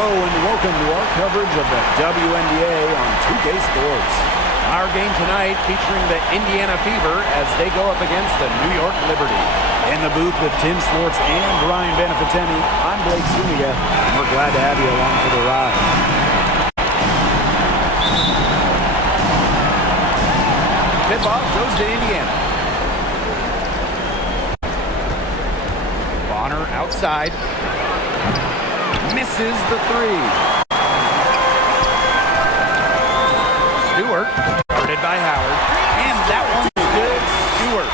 Hello and welcome to our coverage of the WNBA on 2K Sports. Our game tonight featuring the Indiana Fever as they go up against the New York Liberty. In the booth with Tim Swartz and Brian Beneficenti, I'm Blake Zuniga, and we're glad to have you along for the ride. Tip-off goes to Indiana. Bonner outside. Misses the three. Stewart, guarded by Howard. And that one's good. Stewart.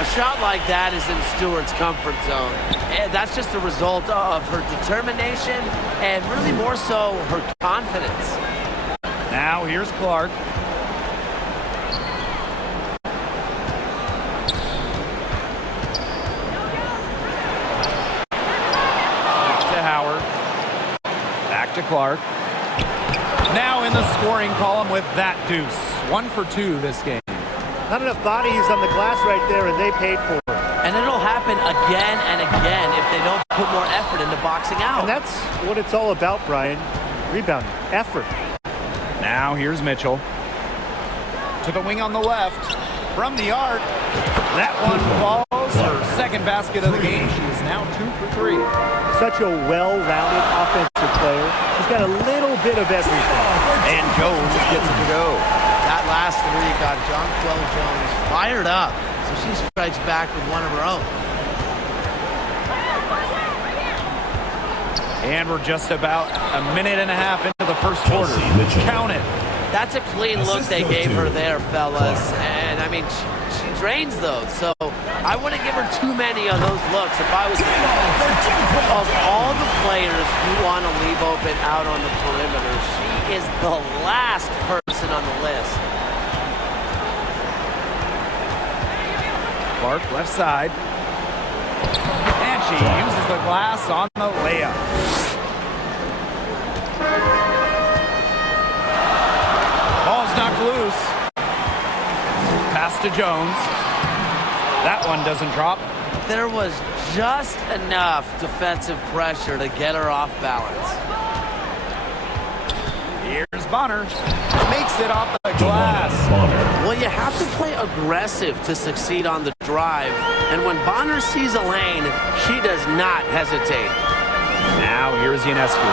A shot like that is in Stewart's comfort zone. And that's just a result of her determination and really more so her confidence. Now here's Clark. To Howard. Back to Clark. Now in the scoring column with that deuce. 1 for 2 this game. Not enough bodies on the glass right there, and they paid for it. And it'll happen again and again if they don't put more effort into boxing out. And that's what it's all about, Brian. Rebounding, effort. Now here's Mitchell. To the wing on the left. From the arc. That one falls. Her second basket of the game. She is now 2 for 3. Such a well-rounded offensive player. She's got a little bit of everything. And Jones gets it to go. That last three got Jonquel Jones fired up. So she strikes back with one of her own. And we're just about a minute and a half into the first quarter. Count it. That's a clean look they gave her there, fellas. And, I mean, she drains those. So I wouldn't give her too many of those looks if I was the defense. Of all the players you want to leave open out on the perimeter, she is the last person on the list. Clark left side. And she uses the glass on the layup. Ball's knocked loose. Pass to Jones. That one doesn't drop. There was just enough defensive pressure to get her off balance. Here's Bonner. Makes it off the glass. Well, you have to play aggressive to succeed on the drive. And when Bonner sees a lane, she does not hesitate. Now here's Ionescu.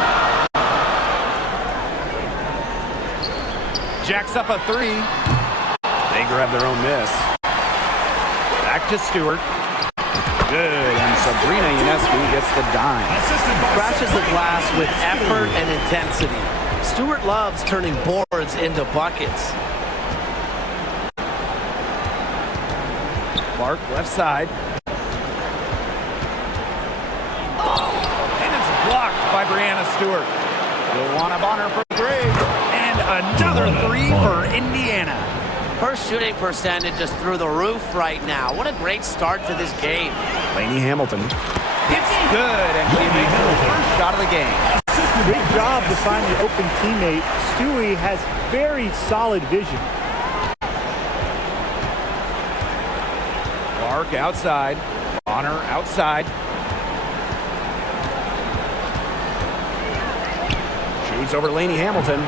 Jacks up a three. They grab their own miss. Back to Stewart. Good, and Sabrina Ionescu gets the dime. Crashes the glass with effort and intensity. Stewart loves turning boards into buckets. Clark left side. And it's blocked by Brianna Stewart. Luana Bonner for three. And another three for Indiana. Her shooting percentage is through the roof right now. What a great start to this game. Lainey Hamilton. It's good, and she makes her first shot of the game. Great job to find the open teammate. Stewie has very solid vision. Clark outside. Bonner outside. Shoots over Lainey Hamilton.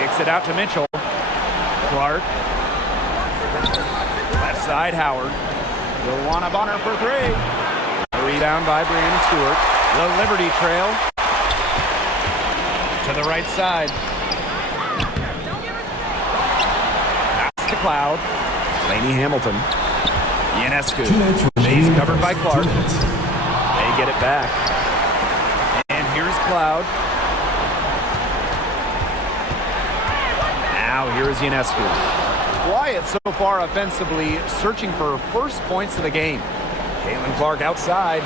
Kicks it out to Mitchell. Clark. Left side, Howard. Luana Bonner for three. Rebound by Brianna Stewart. The Liberty trail. To the right side. Pass to Cloud. Lainey Hamilton. Ionescu. She's covered by Clark. They get it back. And here's Cloud. Now here's Ionescu. Quiet so far offensively, searching for her first points of the game. Caitlin Clark outside.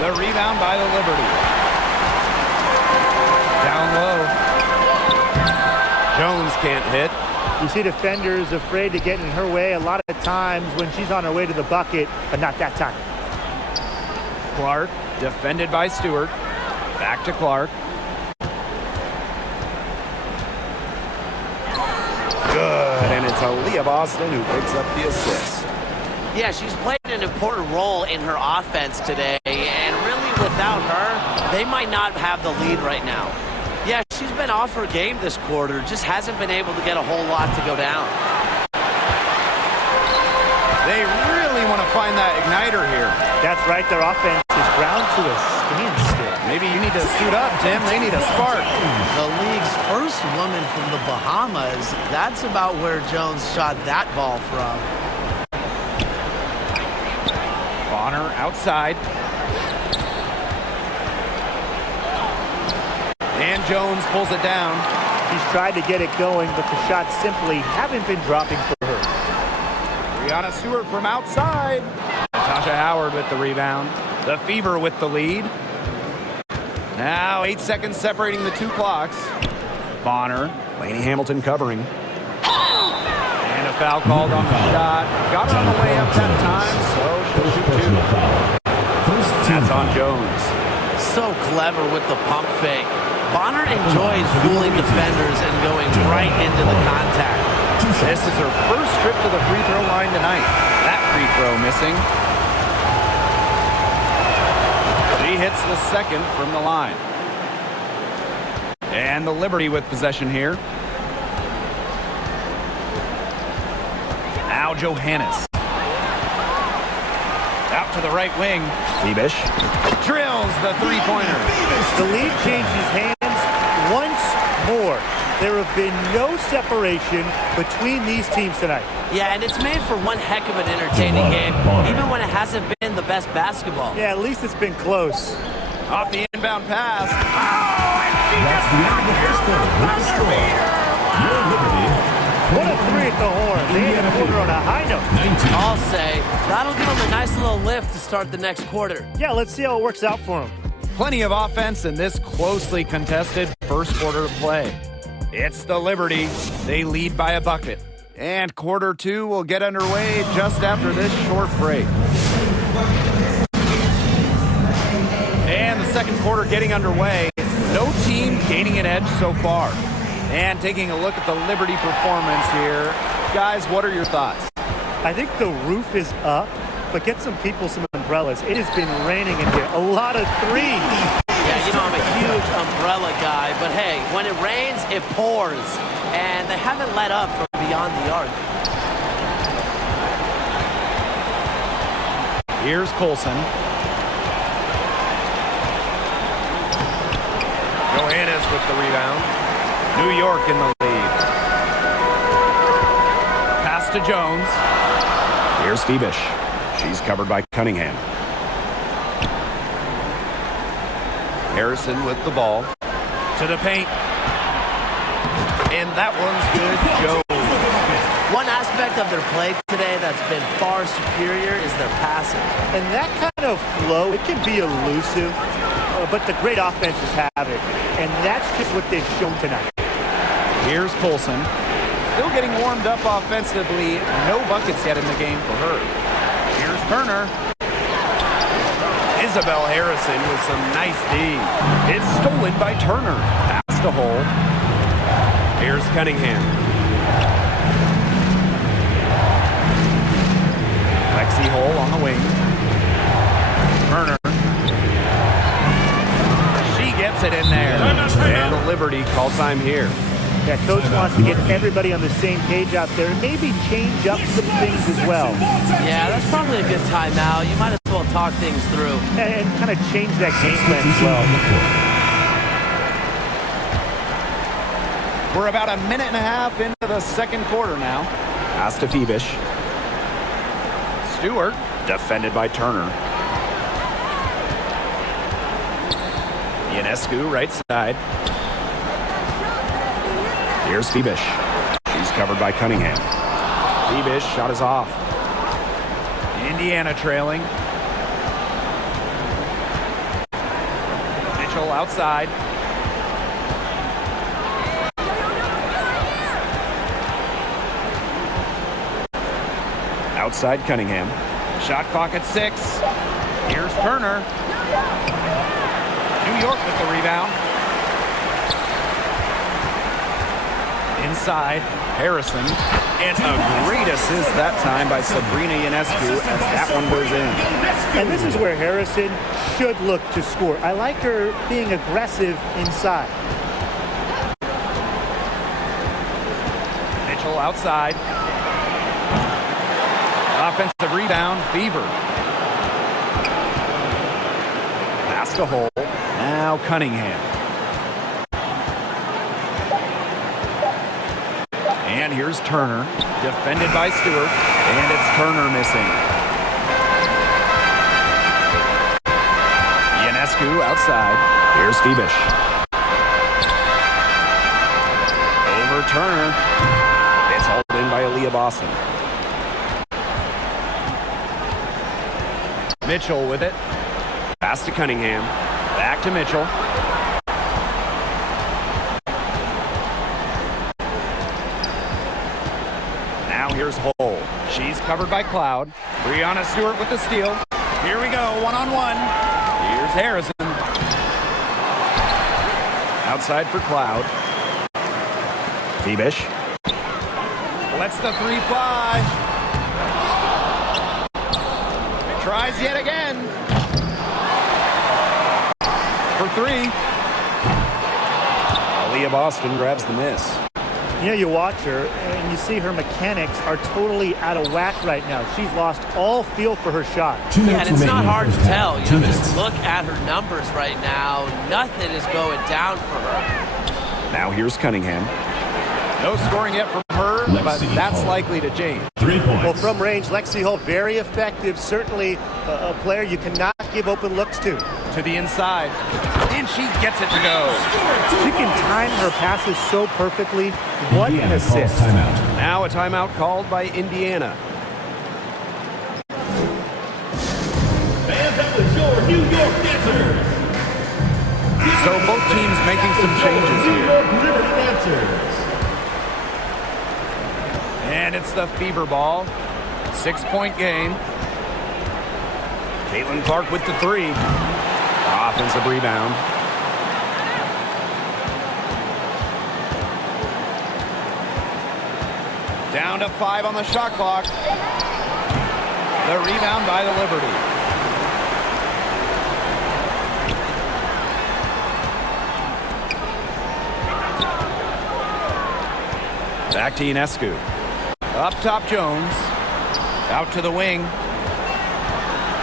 The rebound by the Liberty. Down low. Jones can't hit. You see defenders afraid to get in her way a lot of times when she's on her way to the bucket, but not that time. Clark, defended by Stewart. Back to Clark. Good, and it's Aaliyah Boston who picks up the assist. Yeah, she's played an important role in her offense today, and really without her, they might not have the lead right now. Yeah, she's been off her game this quarter, just hasn't been able to get a whole lot to go down. They really want to find that igniter here. That's right, their offense is ground to a standstill. Maybe you need to suit up, Tim. They need a spark. The league's first woman from the Bahamas. That's about where Jones shot that ball from. Bonner outside. And Jones pulls it down. He's tried to get it going, but the shots simply haven't been dropping for her. Brianna Stewart from outside. Natasha Howard with the rebound. The Fever with the lead. Now 8 seconds separating the two clocks. Bonner. Lainey Hamilton covering. And a foul called on the shot. Got her on the way up that time, so she'll shoot two. That's on Jones. So clever with the pump fake. Bonner enjoys fooling defenders and going right into the contact. This is her first trip to the free throw line tonight. That free throw missing. She hits the second from the line. And the Liberty with possession here. Now Johannes. Out to the right wing. Febish drills the three-pointer. The lead changes hands once more. There have been no separation between these teams tonight. Yeah, and it's made for one heck of an entertaining game, even when it hasn't been the best basketball. Yeah, at least it's been close. Off the inbound pass. That's the end of the first quarter with the score. Your Liberty. What a three at the horn. They end the quarter on a high note. 19. I'll say, that'll give them a nice little lift to start the next quarter. Yeah, let's see how it works out for them. Plenty of offense in this closely contested first quarter of play. It's the Liberty. They lead by a bucket. And quarter two will get underway just after this short break. And the second quarter getting underway. No team gaining an edge so far. And taking a look at the Liberty performance here. Guys, what are your thoughts? I think the roof is up, but get some people some umbrellas. It has been raining in here. A lot of threes. Yeah, you know, I'm a huge umbrella guy, but hey, when it rains, it pours. And they haven't let up from beyond the arc. Here's Colson. Johannes with the rebound. New York in the lead. Pass to Jones. Here's Febish. She's covered by Cunningham. Harrison with the ball. To the paint. And that one's good. Jones. One aspect of their play today that's been far superior is their passing. And that kind of flow, it can be elusive, but the great offenses have it. And that's just what they've shown tonight. Here's Colson. Still getting warmed up offensively. No buckets yet in the game for her. Here's Turner. Isabel Harrison with some nice D. It's stolen by Turner. Pass to Hole. Here's Cunningham. Lexi Hole on the wing. Turner. She gets it in there. And the Liberty call time here. Yeah, coach wants to get everybody on the same page out there and maybe change up some things as well. Yeah, that's probably a good timeout. You might as well talk things through. And kind of change that game plan as well. We're about a minute and a half into the second quarter now. Pass to Febish. Stewart, defended by Turner. Ionescu, right side. Here's Febish. She's covered by Cunningham. Febish, shot is off. Indiana trailing. Mitchell outside. Outside Cunningham. Shot clock at 6. Here's Turner. New York with the rebound. Inside, Harrison. And a great assist that time by Sabrina Ionescu as that one goes in. And this is where Harrison should look to score. I like her being aggressive inside. Mitchell outside. Offensive rebound, Fever. Pass to Hole. Now Cunningham. And here's Turner, defended by Stewart, and it's Turner missing. Ionescu outside. Here's Febish. Over Turner. It's hauled in by Aaliyah Boston. Mitchell with it. Pass to Cunningham. Back to Mitchell. Now here's Hole. She's covered by Cloud. Breonna Stewart with the steal. Here we go, one-on-one. Here's Harrison. Outside for Cloud. Febish. Lets the three fly. Tries yet again. For three. Aaliyah Boston grabs the miss. You know, you watch her and you see her mechanics are totally out of whack right now. She's lost all feel for her shot. Yeah, and it's not hard to tell. You know, just look at her numbers right now. Nothing is going down for her. Now here's Cunningham. No scoring yet from her, but that's likely to change. 3 points. Well, from range, Lexi Hull, very effective. Certainly a player you cannot give open looks to. To the inside, and she gets it to go. She can time her passes so perfectly. What an Indiana calls assist. timeout. Now a timeout called by Indiana. Fans, that was your New York Dancers. So both teams making some changes New here. York Liberty Dancers. And it's the Fever ball. 6-point game. Caitlin Clark with the three. Offensive rebound. Down to 5 on the shot clock. The rebound by the Liberty. Back to Ionescu. Up top Jones. Out to the wing.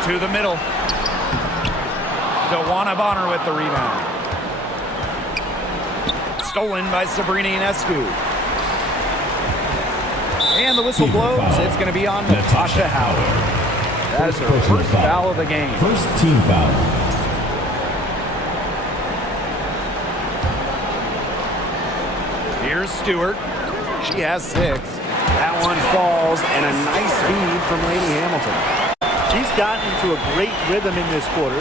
To the middle. DeWanna Bonner with the rebound. Stolen by Sabrina Ionescu. And the whistle blows. It's going to be on Natasha Howard. That is her first foul of the game. First team foul. Here's Stewart. She has 6. That one falls, and a nice feed from Lady Hamilton. She's gotten into a great rhythm in this quarter.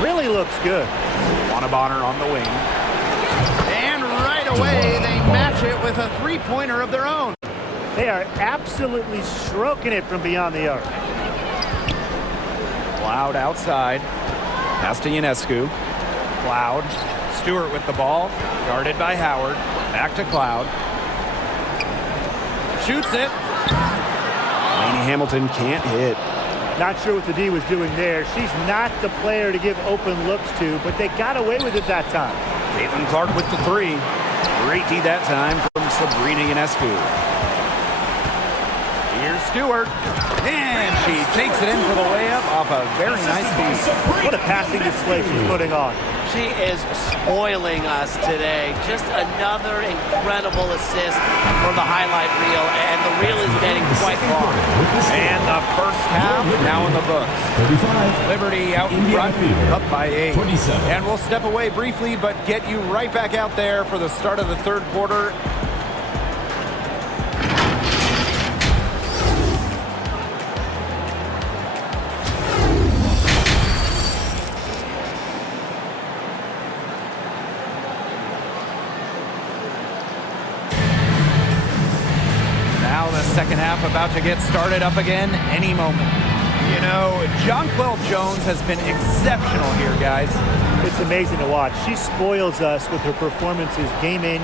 Really looks good. DeWanna Bonner on the wing. And right away, they match it with a three-pointer of their own. They are absolutely stroking it from beyond the arc. Cloud outside. Pass to Ionescu. Cloud. Stewart with the ball. Guarded by Howard. Back to Cloud. Shoots it. Lainey Hamilton can't hit. Not sure what the D was doing there. She's not the player to give open looks to, but they got away with it that time. Caitlin Clark with the three. Great D that time from Sabrina Ionescu. Here's Stewart. And she takes it in for the layup off a very nice feed. What a passing display she's putting on. She is spoiling us today. Just another incredible assist for the highlight reel, and the reel is getting quite long. And the first half now in the books. 35. Liberty out in Indiana front, Fever. up by 8. 27. And we'll step away briefly, but get you right back out there for the start of the third quarter. Second half about to get started up again any moment. You know, Jonquel Jones has been exceptional here, guys. It's amazing to watch. She spoils us with her performances game in,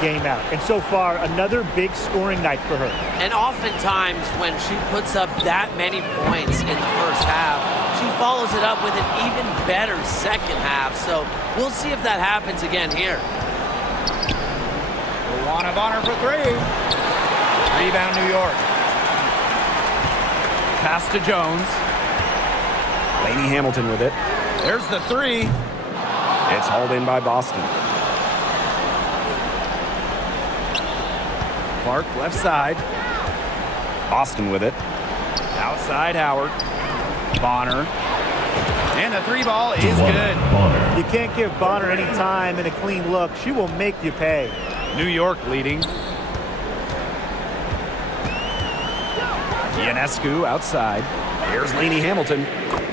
game out. And so far, another big scoring night for her. And oftentimes when she puts up that many points in the first half, she follows it up with an even better second half. So we'll see if that happens again here. One of honor for three. Rebound, New York. Pass to Jones. Lainey Hamilton with it. There's the three. It's hauled in by Boston. Clark left side. Boston with it. Outside Howard. Bonner. And the three ball is good. You can't give Bonner any time and a clean look. She will make you pay. New York leading. Ionescu outside. Here's Lainey Hamilton.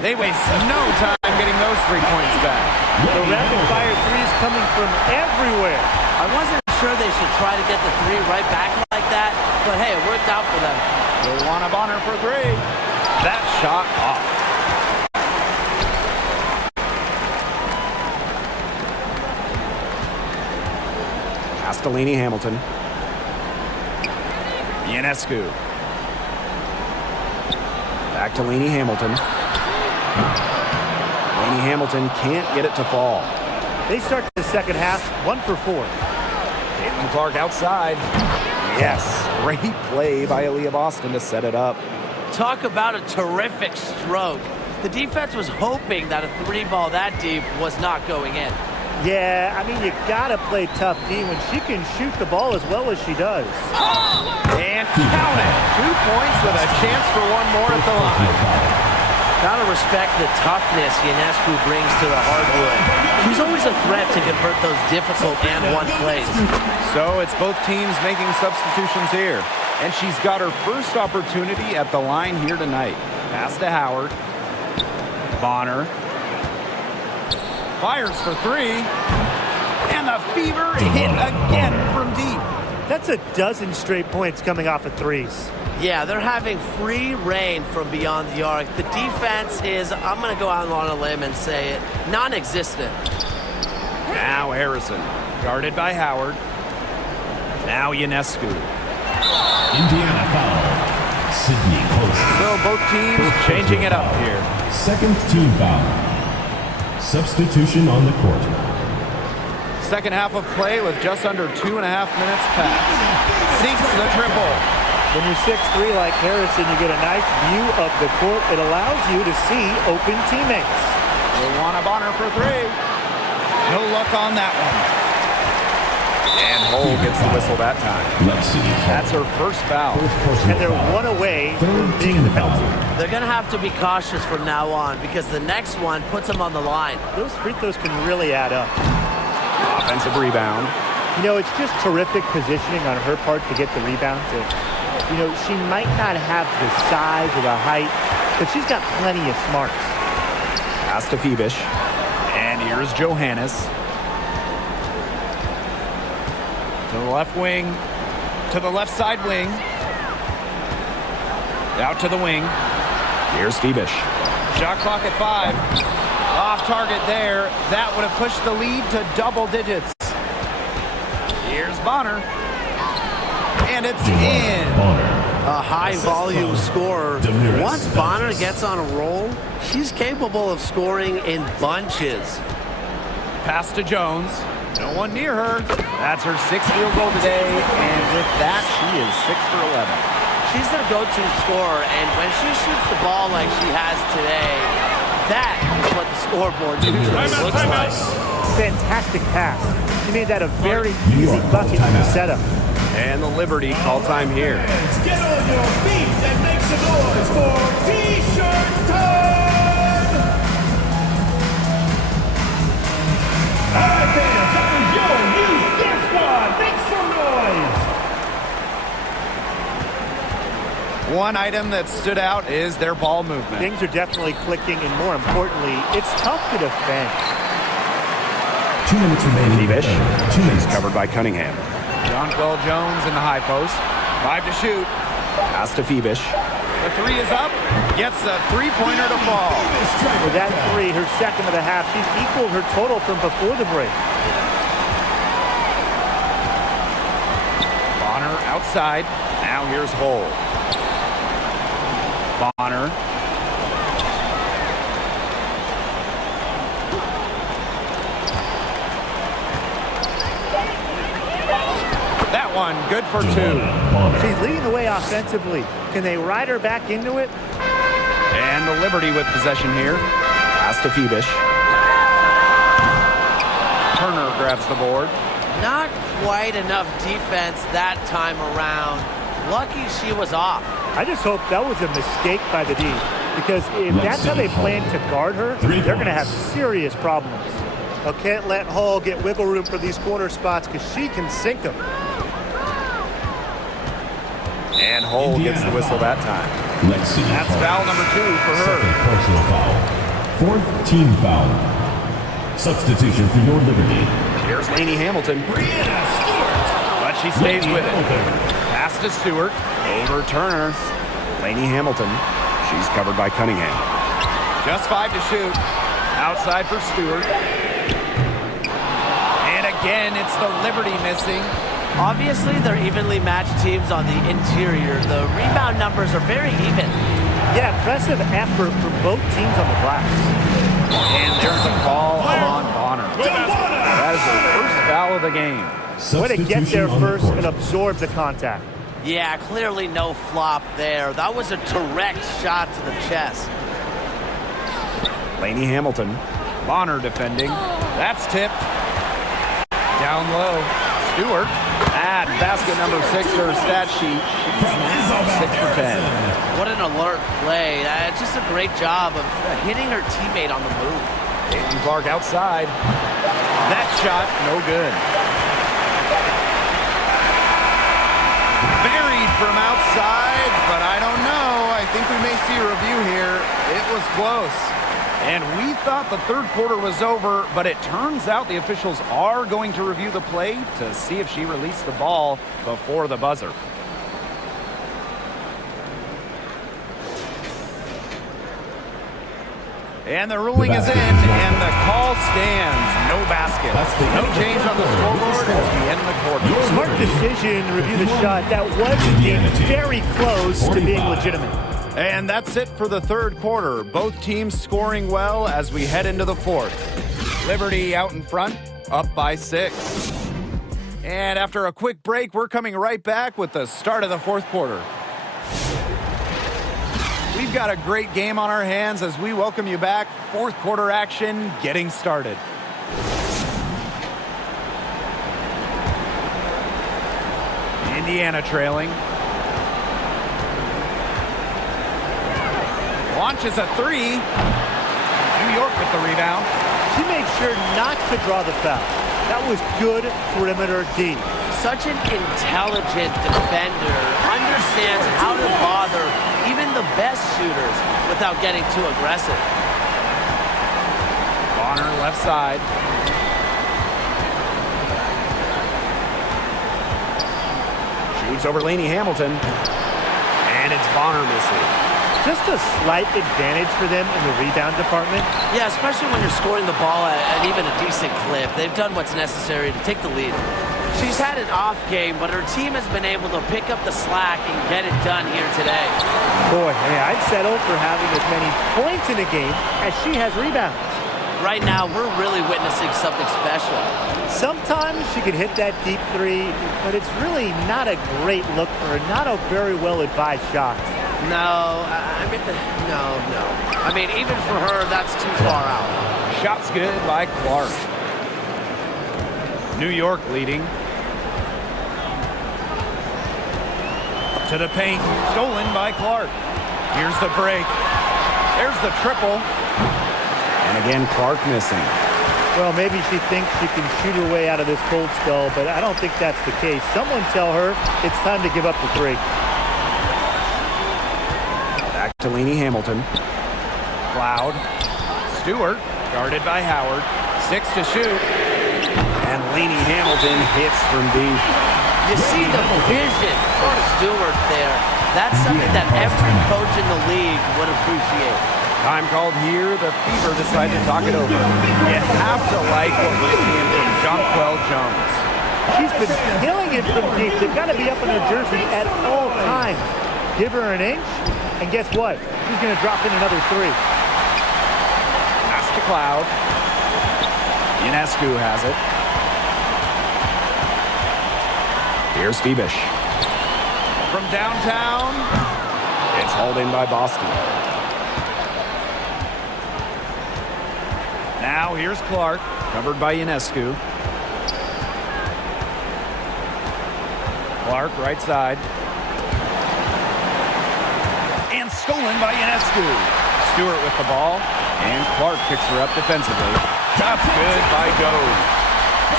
They waste no time getting those 3 points back. The rapid-fire threes coming from everywhere. I wasn't sure they should try to get the three right back like that, but hey, it worked out for them. Luana Bonner for three. That shot off. Castellini Hamilton. Ionescu. Back to Lainey Hamilton. Lainey Hamilton can't get it to fall. They start the second half 1 for 4. Caitlin Clark outside. Yes, great play by Aaliyah Boston to set it up. Talk about a terrific stroke. The defense was hoping that a three ball that deep was not going in. Yeah, I mean, you gotta play tough D when she can shoot the ball as well as she does. And count it. 2 points with a chance for one more at the line. Gotta respect the toughness Ionescu brings to the hardwood. She's always a threat to convert those difficult and one plays. So it's both teams making substitutions here. And she's got her first opportunity at the line here tonight. Pass to Howard. Bonner. Fires for three. And the Fever hit again from deep. That's a dozen straight points coming off of threes. Yeah, they're having free reign from beyond the arc. The defense is, I'm going to go out on a limb and say it, non-existent. Now Harrison, guarded by Howard. Now Ionescu. Indiana foul. Sydney Colson. So both teams changing it up here. Second team foul. Substitution on the court. Second half of play with just under 2.5 minutes passed. Sinks the triple. When you're 6'3" like Harrison, you get a nice view of the court. It allows you to see open teammates. Luana Bonner for three. No luck on that one. And Hull gets the whistle that time. That's her first foul. And they're one away from being in the penalty. They're going to have to be cautious from now on because the next one puts them on the line. Those free throws can really add up. Offensive rebound. You know, it's just terrific positioning on her part to get the rebound. You know, she might not have the size or the height, but she's got plenty of smarts. Pass to Phoebish. And here's Johannes. To the left wing. To the left side wing. Out to the wing. Here's Phoebish. Shot clock at 5. Off target there. That would have pushed the lead to double digits. Here's Bonner. And it's in. A high-volume scorer. Once Bonner gets on a roll, she's capable of scoring in bunches. Pass to Jones. No one near her. That's her 6th field goal today. And with that, she is 6 for 11. She's their go-to scorer, and when she shoots the ball like she has today, that is what the scoreboard usually looks like. Fantastic pass. She made that a very easy bucket in the setup. And the Liberty call time here. Get on your feet and make some noise for T-shirt time! All right, fans, that was your youth dance squad. Make some noise! One item that stood out is their ball movement. Things are definitely clicking, and more importantly, it's tough to defend. 2 minutes remaining. Phoebish. 2 minutes. Covered by Cunningham. Jonquil Jones in the high post. 5 to shoot. Pass to Phoebish. The three is up. Gets a three-pointer to fall. With that three, her second of the half, she's equaled her total from before the break. Outside. Now here's Hull. Bonner. That one, good for 2. She's leading the way offensively. Can they ride her back into it? And the Liberty with possession here. Pass to Phoebish. Turner grabs the board. Not quite enough defense that time around. Lucky she was off. I just hope that was a mistake by the D, because if that's how they plan to guard her, they're going to have serious problems. Well, can't let Hall get wiggle room for these corner spots because she can sink them. And Hull gets the whistle that time. That's foul number 2 for her. Second personal foul. 4th team foul. Substitution for your Liberty. Here's Lainey Hamilton. But she stays with it. Pass to Stewart. Over Turner. Lainey Hamilton. She's covered by Cunningham. Just 5 to shoot. Outside for Stewart. And again, it's the Liberty missing. Obviously, they're evenly matched teams on the interior. The rebound numbers are very even. Yeah, impressive effort from both teams on the glass. And there's the call on Bonner. That is the first foul of the game. Way to get there first and absorb the contact. Yeah, clearly no flop there. That was a direct shot to the chest. Lainey Hamilton. Bonner defending. That's tipped. Down low. Stewart. Add basket number 6 to her stat sheet. She's 6 for 10. What an alert play. Just a great job of hitting her teammate on the move. Caitlin Clark outside. That shot, no good. Buried from outside, but I don't know. I think we may see a review here. It was close. And we thought the third quarter was over, but it turns out the officials are going to review the play to see if she released the ball before the buzzer. And the ruling is in, and the call stands. No basket. No change on the scoreboard as we end the quarter. Smart decision to review the shot. That was indeed very close to being legitimate. And that's it for the third quarter. Both teams scoring well as we head into the fourth. Liberty out in front, up by 6. And after a quick break, we're coming right back with the start of the fourth quarter. We've got a great game on our hands as we welcome you back. Fourth quarter action getting started. Indiana trailing. Launches a 3. New York with the rebound. She made sure not to draw the foul. That was good perimeter D. Such an intelligent defender. Understands how to bother even the best shooters without getting too aggressive. Bonner left side. Shoots over Lainey Hamilton. And it's Bonner missing. Just a slight advantage for them in the rebound department. Yeah, especially when you're scoring the ball at even a decent clip. They've done what's necessary to take the lead. She's had an off game, but her team has been able to pick up the slack and get it done here today. Boy, I'd settle for having as many points in a game as she has rebounds. Right now, we're really witnessing something special. Sometimes she can hit that deep 3, but it's really not a great look for her. Not a very well-advised shot. No, no. I mean, even for her, that's too far out. Shot's good by Clark. New York leading. To the paint, stolen by Clark. Here's the break. There's the triple. And again, Clark missing. Well, maybe she thinks she can shoot her way out of this cold spell, but I don't think that's the case. Someone tell her it's time to give up the 3. Back to Lainey Hamilton. Cloud. Stewart, guarded by Howard. 6 to shoot. And Lainey Hamilton hits from deep. You see the vision for Stewart there. That's something that every coach in the league would appreciate. Time called here. The Fever decide to talk it over. You have to like what we're seeing from Jonquel Jones. She's been killing it from deep. They've got to be up in her jersey at all times. Give her an inch, and guess what? She's going to drop in another three. Pass to Cloud. Ionescu has it. Here's Phoebish. From downtown, it's hauled in by Boston. Now here's Clark, covered by Ionescu. Clark, right side. And stolen by Ionescu. Stewart with the ball, and Clark picks her up defensively. That's good by Gove.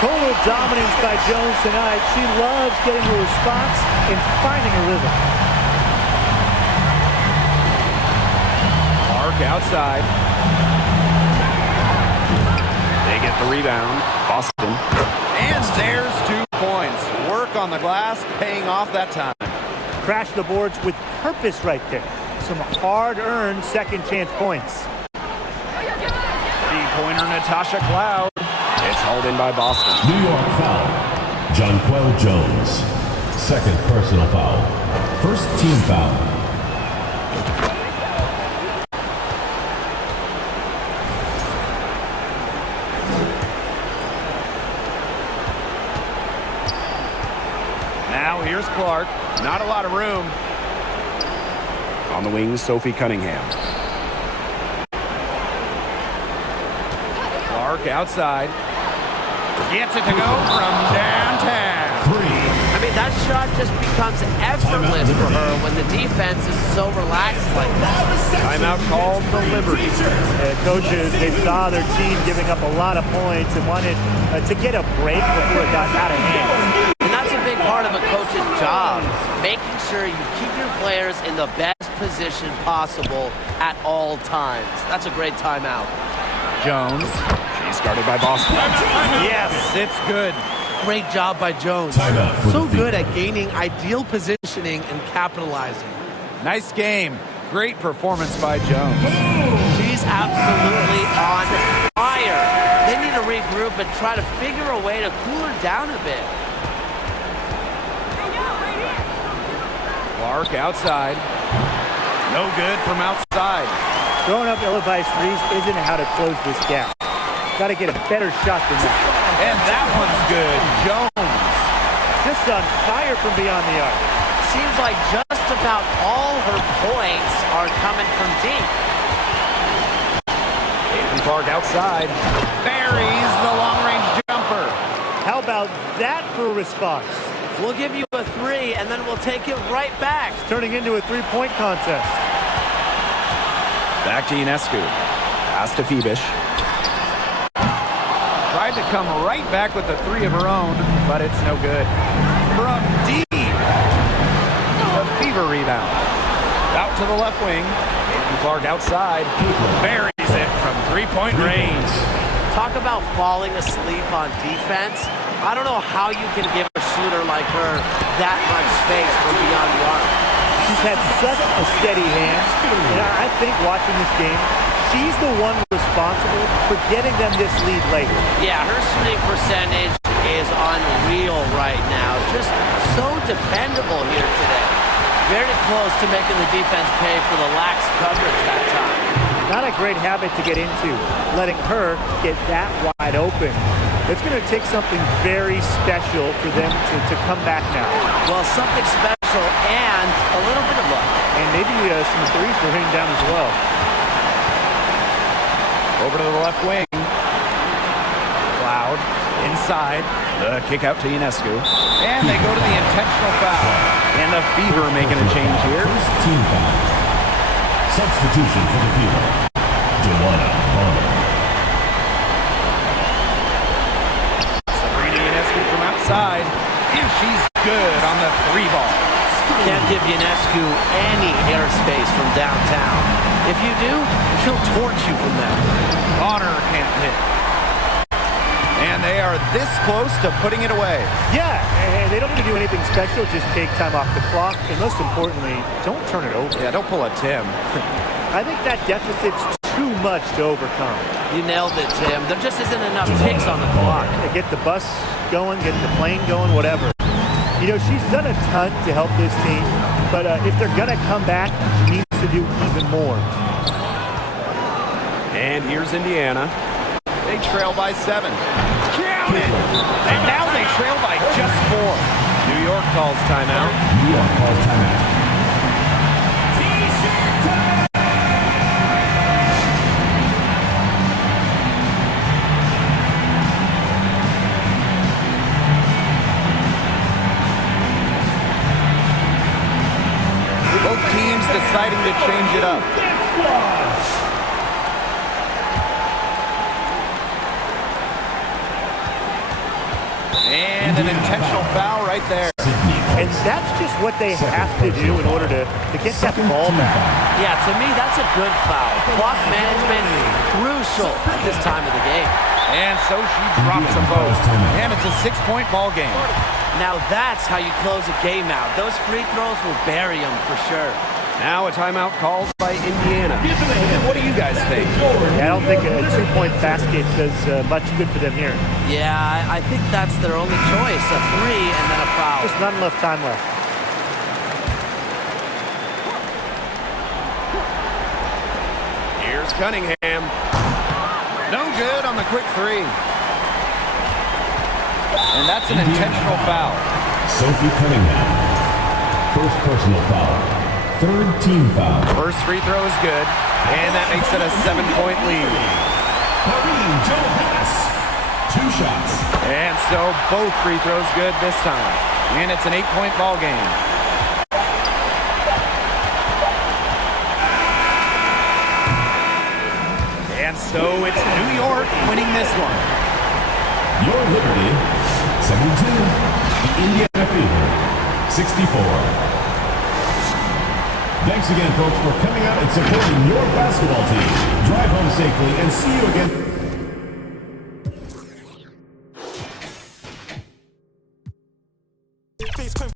Total dominance by Jones tonight. She loves getting to her spots and finding a rhythm. Clark outside. They get the rebound. Boston. And there's 2 points. Work on the glass, paying off that time. Crash the boards with purpose right there. Some hard-earned second-chance points. Three-pointer Natasha Cloud. It's hauled in by Boston. New York foul. Jonquel Jones. Second personal foul. First team foul. Now here's Clark. Not a lot of room. On the wing, Sophie Cunningham. Clark outside. Gets it to go from downtown. I mean, that shot just becomes effortless for her when the defense is so relaxed like that. Timeout called the Liberty. Coaches, they saw their team giving up a lot of points and wanted to get a break before it got out of hand. And that's a big part of a coach's job, making sure you keep your players in the best position possible at all times. That's a great timeout. Jones. She's guarded by Boston. Yes, it's good. Great job by Jones. So good at gaining ideal positioning and capitalizing. Nice game. Great performance by Jones. She's absolutely on fire. They need to regroup and try to figure a way to cool her down a bit. Clark outside. No good from outside. Throwing up ill-advised threes isn't how to close this gap. Got to get a better shot than that. And that one's good. Jones. Just on fire from beyond the arc. Seems like just about all her points are coming from deep. Caitlin Clark outside. Buries the long-range jumper. How about that for a response? We'll give you a three, and then we'll take it right back. It's turning into a three-point contest. Back to Ionescu. Pass to Phoebish. Tried to come right back with the three of her own, but it's no good. From deep. A Fever rebound. Out to the left wing. Caitlin Clark outside. Buries it from three-point range. Talk about falling asleep on defense. I don't know how you can give a shooter like her that much space from beyond the arc. She's had such a steady hand. And I think watching this game, she's the one responsible for getting them this lead later. Yeah, her shooting percentage is unreal right now. Just so dependable here today. Very close to making the defense pay for the lax coverage that time. Not a great habit to get into, letting her get that wide open. It's going to take something very special for them to come back now. Well, something special and a little bit of luck. And maybe some threes for hitting down as well. Over to the left wing. Cloud inside. The kick out to Ionescu. And they go to the intentional foul. And the Fever making a change here. First team foul. Substitution for the Fever. Joanna Bonner. Sabrina Ionescu from outside. And she's good on the three ball. Can't give Ionescu any airspace from downtown. If you do, she'll torch you from there. Bonner can't hit. And they are this close to putting it away. Yeah, and they don't need to do anything special. Just take time off the clock. And most importantly, don't turn it over. Yeah, don't pull a Tim. I think that deficit's too too much to overcome. You nailed it, Tim. There just isn't enough ticks on the clock. To get the bus going, get the plane going, whatever. You know, she's done a ton to help this team, but if they're going to come back, she needs to do even more. And here's Indiana. They trail by 7. Count it! And now they trail by just 4. New York calls timeout. New York calls timeout. Both teams deciding to change it up. And an intentional foul right there. And that's just what they have to do in order to get that ball back. Yeah, to me, that's a good foul. Clock management, crucial at this time of the game. And so she drops them both. And it's a 6-point ball game. Now that's how you close a game out. Those free throws will bury them for sure. Now a timeout called by Indiana. What do you guys think? I don't think a 2-point basket does much good for them here. Yeah, I think that's their only choice, a 3 and then a foul. There's not enough time left. Here's Cunningham. No good on the quick 3. And that's an intentional foul. Sophie Cunningham. First personal foul. Third team foul. First free throw is good. And that makes it a 7-point lead. Maureen Johannes. 2 shots. And so both free throws good this time. And it's an 8-point ball game. And so it's New York winning this one. Your Liberty, 72. The Indiana Fever, 64. Thanks again, folks, for coming out and supporting your basketball team. Drive home safely and see you again.